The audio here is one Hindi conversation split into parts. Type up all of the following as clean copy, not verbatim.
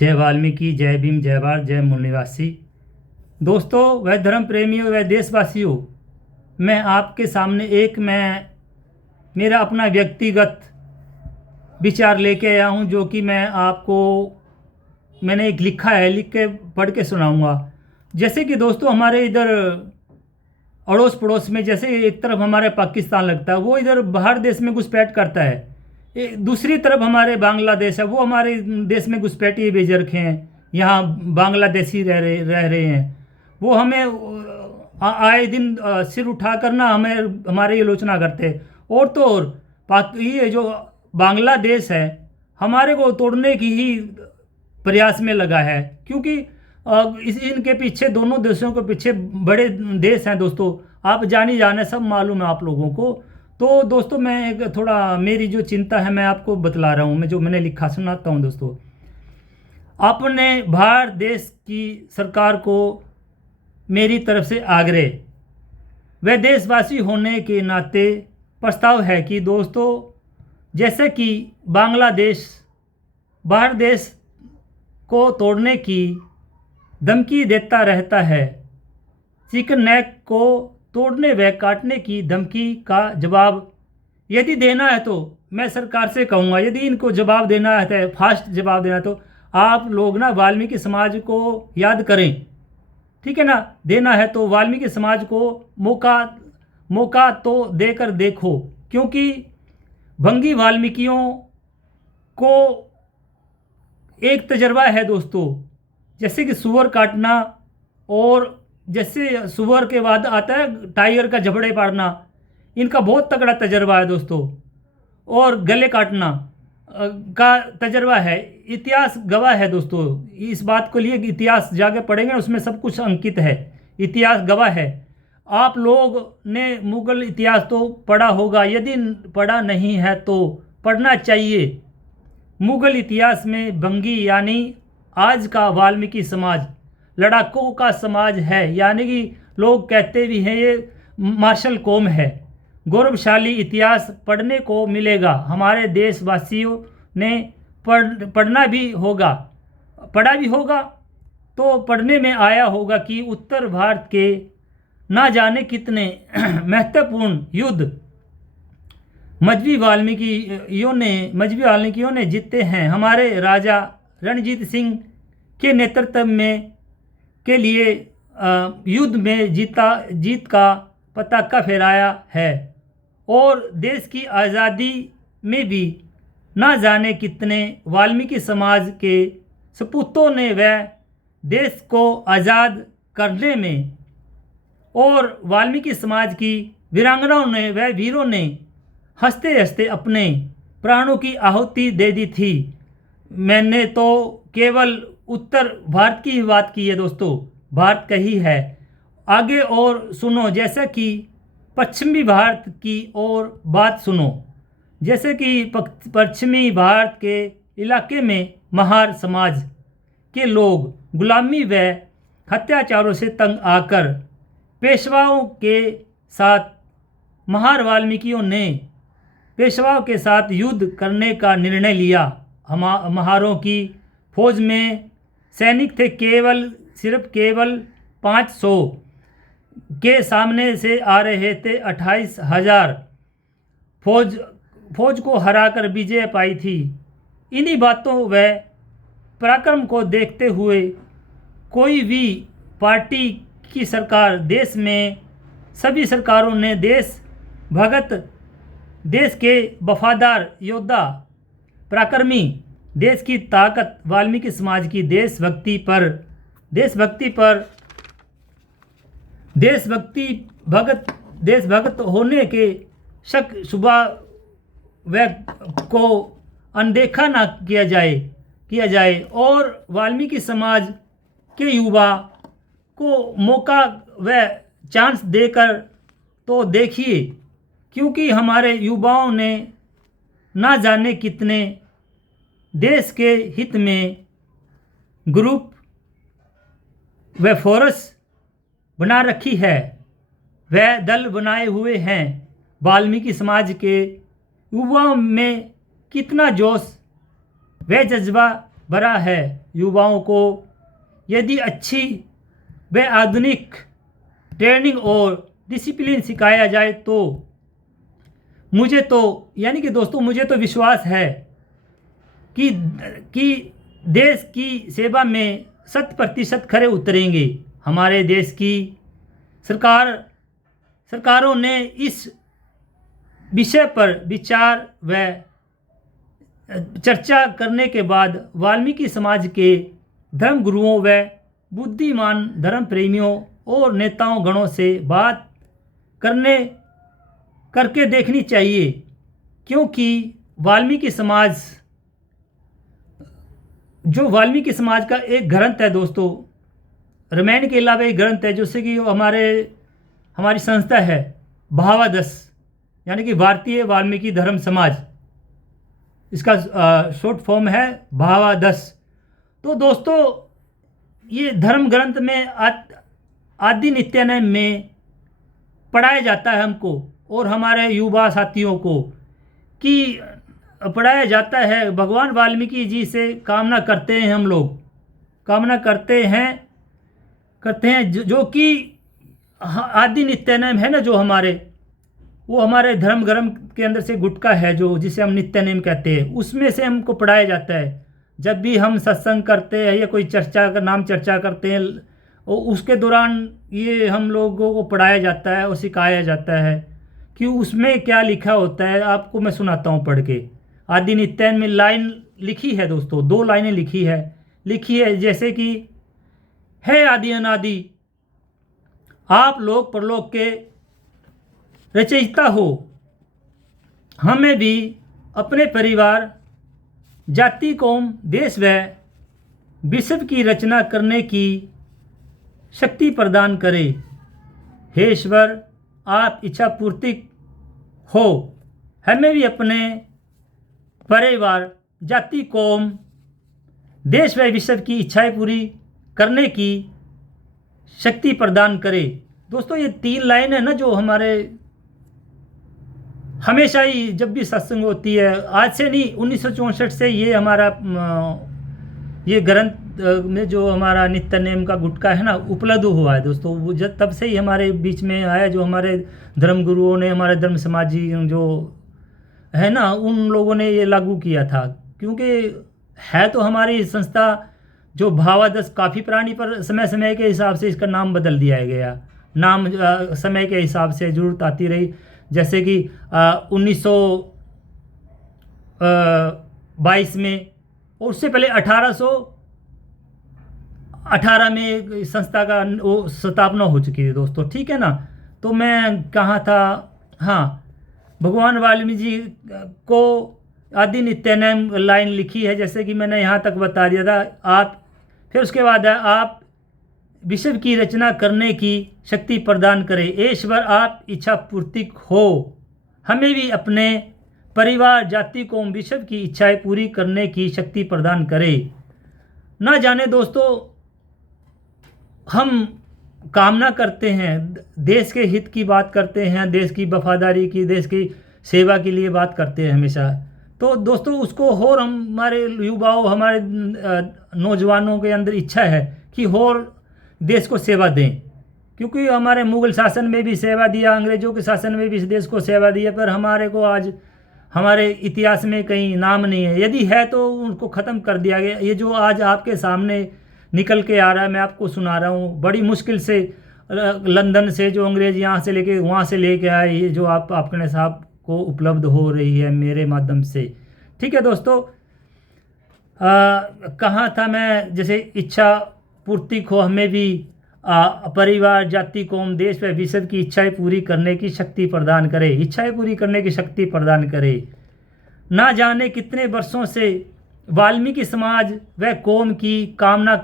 जय वाल्मीकि, जय भीम, जय भारत, जय मूल निवासी। दोस्तों व धर्म प्रेमियों व देशवासियों, मैं आपके सामने मेरा अपना व्यक्तिगत विचार लेके आया हूँ, जो कि मैंने एक लिखा है, लिख के पढ़ के सुनाऊंगा। जैसे कि दोस्तों हमारे इधर अड़ोस पड़ोस में, जैसे एक तरफ हमारे पाकिस्तान लगता है, वो इधर बाहर देश में घुसपैठ करता है। दूसरी तरफ हमारे बांग्लादेश है, वो हमारे देश में घुसपैठिए भेज रखे हैं। यहाँ बांग्लादेशी रह रहे हैं। वो हमें आए दिन सिर उठा कर ना हमें हमारी आलोचना करते हैं। और तो और ये जो बांग्लादेश है, हमारे को तोड़ने की ही प्रयास में लगा है, क्योंकि इनके पीछे, दोनों देशों के पीछे बड़े देश हैं दोस्तों। आप जाने सब मालूम है आप लोगों को। तो दोस्तों मैं एक थोड़ा मेरी जो चिंता है मैं आपको बतला रहा हूँ, मैंने लिखा सुनाता हूँ दोस्तों। अपने भारत देश की सरकार को मेरी तरफ से आग्रह व देशवासी होने के नाते प्रस्ताव है कि दोस्तों, जैसे कि बांग्लादेश भारत देश को तोड़ने की धमकी देता रहता है, चिकन नेक को तोड़ने व काटने की धमकी का जवाब यदि देना है, तो मैं सरकार से कहूँगा, यदि इनको जवाब देना है, फास्ट जवाब देना है, तो आप लोग ना वाल्मीकि समाज को याद करें, ठीक है ना। देना है तो वाल्मीकि समाज को मौका तो देकर देखो, क्योंकि भंगी वाल्मीकियों को एक तजर्बा है दोस्तों। जैसे कि सुअर काटना, और जैसे सुअर के बाद आता है टाइगर का जबड़े पाड़ना, इनका बहुत तगड़ा तजर्बा है दोस्तों। और गले काटना का तजर्बा है। इतिहास गवाह है दोस्तों, इस बात को लिए इतिहास जाके पढ़ेंगे, उसमें सब कुछ अंकित है, इतिहास गवाह है। आप लोग ने मुगल इतिहास तो पढ़ा होगा, यदि पढ़ा नहीं है तो पढ़ना चाहिए। मुगल इतिहास में भंगी यानी आज का वाल्मीकि समाज लड़ाकों का समाज है, यानी कि लोग कहते भी हैं ये मार्शल कौम है। गौरवशाली इतिहास पढ़ने को मिलेगा। हमारे देशवासियों ने पढ़ा भी होगा तो पढ़ने में आया होगा कि उत्तर भारत के ना जाने कितने महत्वपूर्ण युद्ध मजबी वाल्मीकियों ने जीते हैं। हमारे राजा रणजीत सिंह के नेतृत्व में के लिए युद्ध में जीत का पताका फहराया है, और देश की आज़ादी में भी ना जाने कितने वाल्मीकि समाज के सपूतों ने वह देश को आज़ाद करने में, और वाल्मीकि समाज की वीरांगनाओं ने व वीरों ने हंसते हंसते अपने प्राणों की आहुति दे दी थी। मैंने तो केवल उत्तर भारत की ही बात की है दोस्तों, भारत का ही है। आगे और सुनो, जैसे कि पश्चिमी भारत की और बात सुनो। जैसे कि पश्चिमी भारत के इलाके में महार समाज के लोग गुलामी व अत्याचारों से तंग आकर पेशवाओं के साथ महार वाल्मीकियों ने पेशवाओं के साथ युद्ध करने का निर्णय लिया। महारों की फौज में सैनिक थे केवल 500 के सामने से आ रहे थे 28,000 फौज को हराकर विजय पाई थी। इन्हीं बातों व पराक्रम को देखते हुए कोई भी पार्टी की सरकार, देश में सभी सरकारों ने देश के वफादार योद्धा, पराक्रमी, देश की ताकत, वाल्मीकि समाज की देशभक्त होने के शक शुबा को अनदेखा ना किया जाए और वाल्मीकि समाज के युवा को मौका व चांस देकर तो देखिए, क्योंकि हमारे युवाओं ने ना जाने कितने देश के हित में ग्रुप व फोर्स बना रखी है, वह दल बनाए हुए हैं। वाल्मीकि समाज के युवाओं में कितना जोश व जज्बा भरा है। युवाओं को यदि अच्छी व आधुनिक ट्रेनिंग और डिसिप्लिन सिखाया जाए तो मुझे तो यानी कि दोस्तों मुझे तो विश्वास है कि देश की सेवा में 100% खरे उतरेंगे। हमारे देश की सरकारों ने इस विषय पर विचार व चर्चा करने के बाद वाल्मीकि समाज के धर्म गुरुओं व बुद्धिमान धर्म प्रेमियों और नेताओं गणों से बात करके देखनी चाहिए, क्योंकि वाल्मीकि समाज का एक ग्रंथ है दोस्तों, रामायण के अलावा एक ग्रंथ है जैसे कि हमारी संस्था है भावादश, यानी कि भारतीय वाल्मीकि धर्म समाज, इसका शॉर्ट फॉर्म है भावादश। तो दोस्तों ये धर्म ग्रंथ में आदि नित्यानंद में पढ़ाया जाता है हमको और हमारे युवा साथियों को, कि पढ़ाया जाता है भगवान वाल्मीकि जी से कामना करते हैं, हम लोग कामना करते हैं जो कि आदि नित्यानंद है ना, जो वो हमारे धर्म ग्रंथ के अंदर से गुटका है जो जिसे हम नित्यानंद कहते हैं, उसमें से हमको पढ़ाया जाता है। जब भी हम सत्संग करते हैं या कोई चर्चा करते हैं उसके दौरान ये हम लोगों को पढ़ाया जाता है और सिखाया जाता है कि उसमें क्या लिखा होता है। आपको मैं सुनाता हूँ पढ़ के। आदि नित्यानंद में लाइन लिखी है दोस्तों, 2 लाइनें लिखी है जैसे कि है आदि अनादि, आप लोक परलोक के रचयिता हो, हमें भी अपने परिवार, जाति, कौम, देश व विश्व की रचना करने की शक्ति प्रदान करे। हे ईश्वर, आप इच्छा पूर्ति हो, हमें भी अपने परिवार, जाति, कौम, देश व विश्व की इच्छाएं पूरी करने की शक्ति प्रदान करे। दोस्तों ये 3 लाइन है ना जो हमारे हमेशा ही जब भी सत्संग होती है, आज से नहीं 1964 से ये हमारा ये ग्रंथ में जो हमारा नित्यानंद का गुटका है ना उपलब्ध हुआ है दोस्तों। वो जब तब से ही हमारे बीच में आया, जो हमारे धर्म गुरुओं ने, हमारे धर्म समाजी जो है ना, उन लोगों ने ये लागू किया था। क्योंकि है तो हमारी संस्था जो भावादश काफ़ी पुरानी, पर समय के हिसाब से इसका नाम बदल दिया गया। नाम समय के हिसाब से ज़रूरत आती रही, जैसे कि 1922 में, और उससे पहले 1818 में संस्था का वो स्थापना हो चुकी है दोस्तों, ठीक है ना। तो मैं कहाँ था, हाँ, भगवान वाल्मीकि जी को आदि नित्यानंद लाइन लिखी है जैसे कि मैंने यहाँ तक बता दिया था। आप फिर उसके बाद है, आप विश्व की रचना करने की शक्ति प्रदान करें। ईश्वर, आप इच्छा पूर्ति हो, हमें भी अपने परिवार, जाति, कौम, विश्व की इच्छाएं पूरी करने की शक्ति प्रदान करें। ना जाने दोस्तों हम कामना करते हैं, देश के हित की बात करते हैं, देश की वफादारी की, देश की सेवा के लिए बात करते हैं हमेशा। तो दोस्तों उसको और हमारे युवाओं, हमारे नौजवानों के अंदर इच्छा है कि और देश को सेवा दें, क्योंकि हमारे मुग़ल शासन में भी सेवा दिया, अंग्रेज़ों के शासन में भी इस देश को सेवा दिया, पर हमारे को आज हमारे इतिहास में कहीं नाम नहीं है। यदि है तो उनको ख़त्म कर दिया गया। ये जो आज आपके सामने निकल के आ रहा है, मैं आपको सुना रहा हूँ, बड़ी मुश्किल से लंदन से जो अंग्रेज़ यहाँ से लेके वहाँ से लेके आए, ये जो आप अपने साहब को उपलब्ध हो रही है मेरे माध्यम से, ठीक है दोस्तों। कहाँ था मैं, जैसे इच्छा पूर्ति को, हमें भी परिवार, जाति, कौम, देश व विश्व की इच्छाएं पूरी करने की शक्ति प्रदान करे। इच्छाएं पूरी करने की शक्ति प्रदान करे। ना जाने कितने वर्षों से वाल्मीकि समाज व कौम की कामना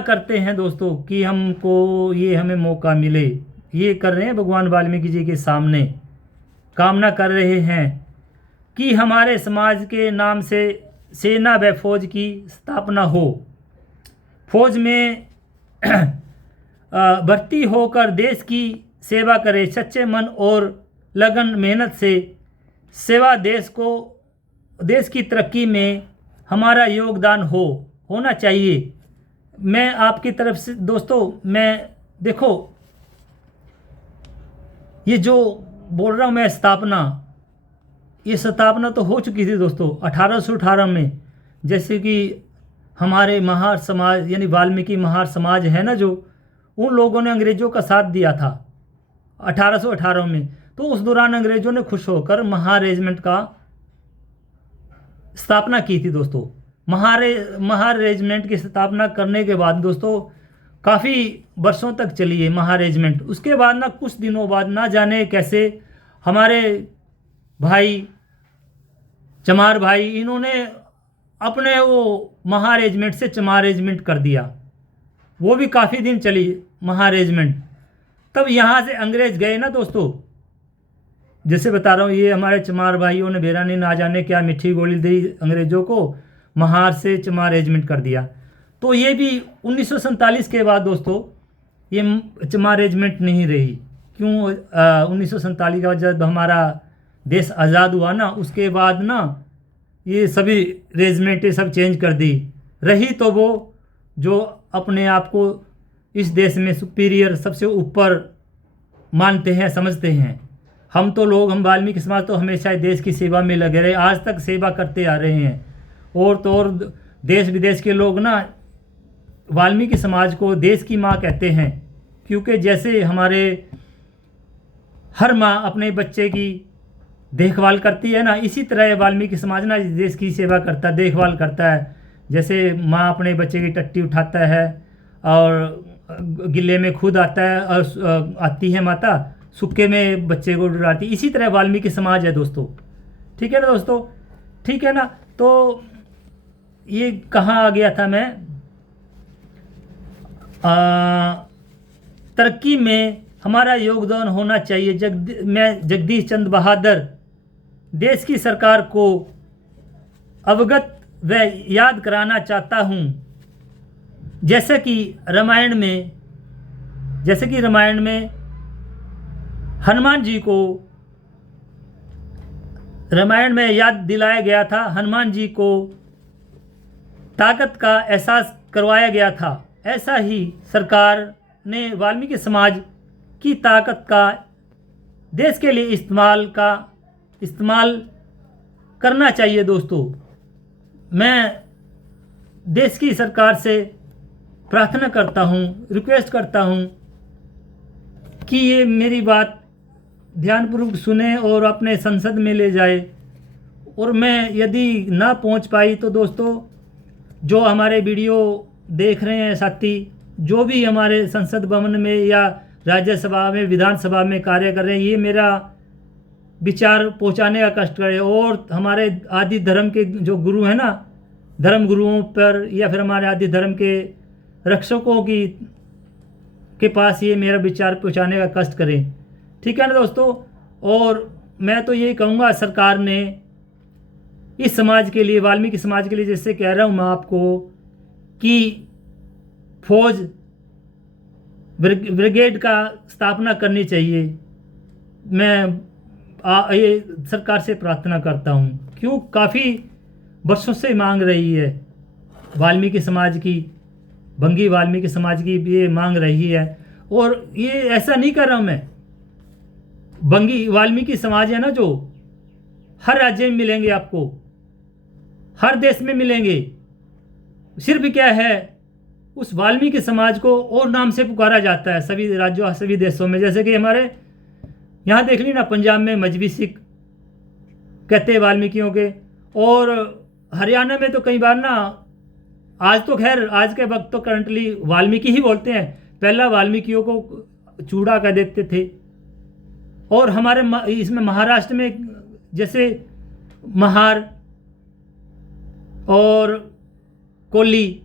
करते हैं दोस्तों कि हमको ये हमें मौका मिले। ये कर रहे हैं भगवान वाल्मीकि जी के सामने, कामना कर रहे हैं कि हमारे समाज के नाम से सेना व फौज की स्थापना हो। फौज में भर्ती होकर देश की सेवा करे। सच्चे मन और लगन मेहनत से सेवा देश की तरक्की में हमारा योगदान होना चाहिए। मैं आपकी तरफ से दोस्तों, मैं देखो ये जो बोल रहा हूँ मैं ये स्थापना तो हो चुकी थी दोस्तों 1818 में। जैसे कि हमारे महार समाज यानी वाल्मीकि महार समाज है ना, जो उन लोगों ने अंग्रेज़ों का साथ दिया था 1818 में। तो उस दौरान अंग्रेज़ों ने खुश होकर महार रेजिमेंट का स्थापना की थी दोस्तों। महार रेजिमेंट की स्थापना करने के बाद दोस्तों काफ़ी वर्षों तक चली है महार रेजिमेंट। उसके बाद ना कुछ दिनों बाद ना जाने कैसे हमारे भाई चमार भाई इन्होंने अपने वो महार रेजिमेंट से चमार रेजिमेंट कर दिया। वो भी काफ़ी दिन चली महार रेजिमेंट। तब यहाँ से अंग्रेज़ गए ना दोस्तों, जैसे बता रहा हूँ, ये हमारे चमार भाइयों ने बेरानी ना जाने क्या मिठी गोली दी अंग्रेज़ों को, महार से चमार रेजिमेंट कर दिया। तो ये भी 1947 के बाद दोस्तों ये चमार रेजिमेंट नहीं रही। क्यों? 1947 के बाद जब हमारा देश आज़ाद हुआ ना, उसके बाद ना ये सभी रेजिमेंटें सब चेंज कर दी। रही तो वो जो अपने आप को इस देश में सुपीरियर सबसे ऊपर मानते हैं, समझते हैं। हम वाल्मीकि समाज तो हमेशा देश की सेवा में लगे रहे, आज तक सेवा करते आ रहे हैं। और तो और देश विदेश के लोग ना वाल्मीकि समाज को देश की माँ कहते हैं, क्योंकि जैसे हमारे हर माँ अपने बच्चे की देखभाल करती है ना, इसी तरह वाल्मीकि समाज ना देश की सेवा करता, देखभाल करता है। जैसे माँ अपने बच्चे की टट्टी उठाता है और गिल्ले में खुद आता है और आती है माता, सूखे में बच्चे को डुलाती, इसी तरह वाल्मीकि समाज है दोस्तों। ठीक है ना दोस्तों? ठीक है ना? तो ये कहाँ आ गया था मैं? तरक्की में हमारा योगदान होना चाहिए। मैं जगदीश चंद्र बहादुर देश की सरकार को अवगत व याद कराना चाहता हूँ। जैसे कि रामायण में हनुमान जी को रामायण में याद दिलाया गया था, हनुमान जी को ताकत का एहसास करवाया गया था। ऐसा ही सरकार ने वाल्मीकि समाज की ताकत का देश के लिए इस्तेमाल करना चाहिए दोस्तों। मैं देश की सरकार से प्रार्थना करता हूँ, रिक्वेस्ट करता हूँ कि ये मेरी बात ध्यानपूर्वक सुने और अपने संसद में ले जाए। और मैं यदि ना पहुँच पाई तो दोस्तों, जो हमारे वीडियो देख रहे हैं साथी, जो भी हमारे संसद भवन में या राज्यसभा में, विधानसभा में कार्य कर रहे हैं, ये मेरा विचार पहुंचाने का कष्ट करें। और हमारे आदि धर्म के जो गुरु हैं ना, धर्म गुरुओं पर या फिर हमारे आदि धर्म के रक्षकों के पास ये मेरा विचार पहुंचाने का कष्ट करें। ठीक है ना दोस्तों? और मैं तो यही कहूँगा, सरकार ने इस समाज के लिए, वाल्मीकि समाज के लिए, जैसे कह रहा हूँ मैं आपको कि फौज ब्रिगेड का स्थापना करनी चाहिए। मैं ये सरकार से प्रार्थना करता हूँ। क्यों? काफ़ी वर्षों से मांग रही है वाल्मीकि समाज की, बंगी वाल्मीकि समाज की भी ये मांग रही है। और ये ऐसा नहीं कर रहा हूँ मैं, बंगी वाल्मीकि समाज है ना, जो हर राज्य में मिलेंगे आपको, हर देश में मिलेंगे। सिर्फ क्या है, उस वाल्मीकि समाज को और नाम से पुकारा जाता है सभी राज्यों, सभी देशों में। जैसे कि हमारे यहाँ देख ली ना, पंजाब में मजबी सिख कहते हैं वाल्मीकियों के, और हरियाणा में तो कई बार ना, आज तो खैर आज के वक्त तो करंटली वाल्मीकि ही बोलते हैं, पहला वाल्मीकियों को चूड़ा कह देते थे। और हमारे इसमें महाराष्ट्र में जैसे महार और कोली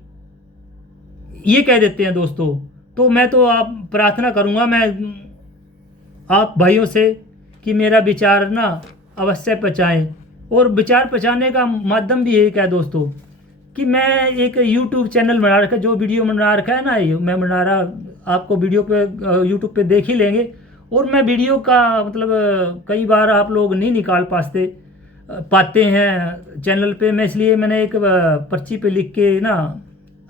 ये कह देते हैं दोस्तों। तो मैं तो आप प्रार्थना करूँगा मैं आप भाइयों से कि मेरा विचार ना अवश्य पहुँचाएँ। और विचार पहुँचाने का माध्यम भी एक है दोस्तों कि मैं एक यूट्यूब चैनल बना रखा, जो वीडियो बना रखा है ना, ये मैं बना रहा, आपको वीडियो पे यूट्यूब पे देख ही लेंगे। और मैं वीडियो का मतलब कई बार आप लोग नहीं निकाल पाते, पाते हैं चैनल पे। मैं इसलिए मैंने एक पर्ची पे लिख के ना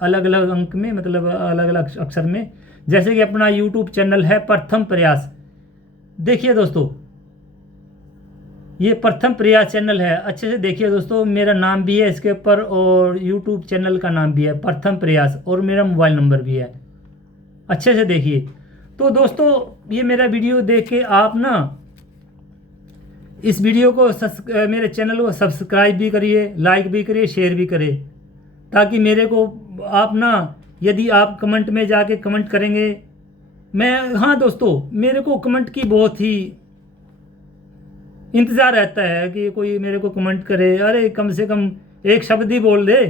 अलग अलग अंक में, मतलब अलग अलग अक्षर में, जैसे कि अपना यूट्यूब चैनल है प्रथम प्रयास। देखिए दोस्तों, ये प्रथम प्रयास चैनल है, अच्छे से देखिए दोस्तों। मेरा नाम भी है इसके ऊपर और यूट्यूब चैनल का नाम भी है प्रथम प्रयास, और मेरा मोबाइल नंबर भी है, अच्छे से देखिए। तो दोस्तों, ये मेरा वीडियो देख के आप ना इस वीडियो को मेरे चैनल को सब्सक्राइब भी करिए, लाइक भी करिए, शेयर भी करिए, ताकि मेरे को आप ना, यदि आप कमेंट में जाके कमेंट करेंगे, मैं, हाँ दोस्तों, मेरे को कमेंट की बहुत ही इंतज़ार रहता है कि कोई मेरे को कमेंट करे, अरे कम से कम एक शब्द ही बोल दे,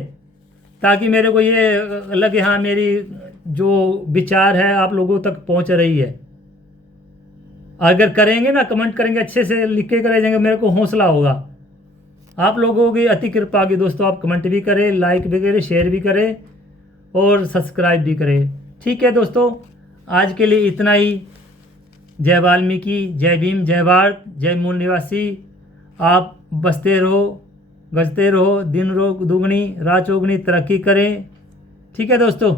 ताकि मेरे को ये लगे हाँ मेरी जो विचार है आप लोगों तक पहुंच रही है। अगर करेंगे ना, कमेंट करेंगे, अच्छे से लिख के करे जाएंगे, मेरे को हौसला होगा। आप लोगों की अति कृपा की दोस्तों, आप कमेंट भी करें, लाइक भी करें, शेयर भी करें और सब्सक्राइब भी करें। ठीक है दोस्तों, आज के लिए इतना ही। जय वाल्मीकि, जय भीम, जय भारत, जय मूल निवासी। आप बसते रहो, गजते रहो, दिन रो दुगनी रात चौगनी तरक्की करें। ठीक है दोस्तों।